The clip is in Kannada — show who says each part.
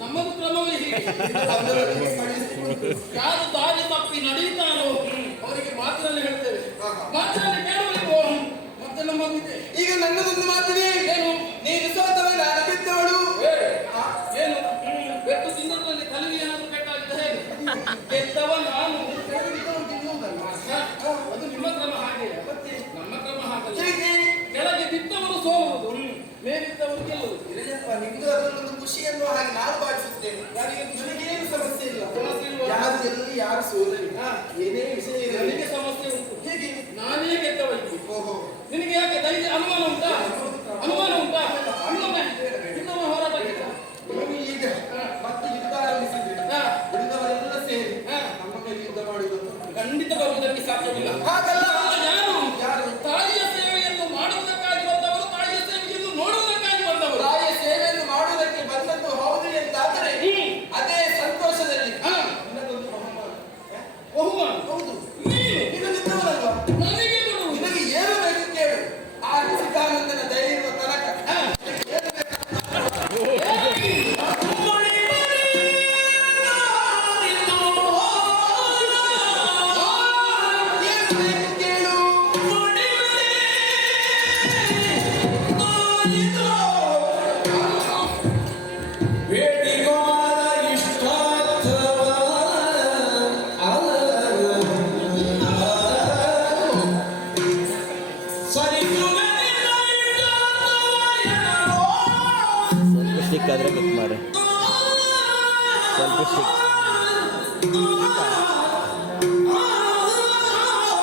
Speaker 1: ನಮ್ಮದು ಕ್ರಮವೇ ಹೀಗೆ. ಯಾರು ದಾರಿ ತಪ್ಪಿ ನಡೀತಾರೋ ಮೇಲಿದ್ದವರು
Speaker 2: ನಿಜಪ್ಪ ಖುಷಿ ನಾನು ಭಾವಿಸುತ್ತೇನೆ ನನಗೆ ಯಾರು ಗೆಲ್ಲಲಿ ಯಾರು ಏನೇ ವಿಷಯ ಇರಲಿ
Speaker 3: ಸಿಕ್ಕಾದ್ರೆ ಕಟ್ ಮಾಡಿ. ಸ್ವಲ್ಪ ಸಿಕ್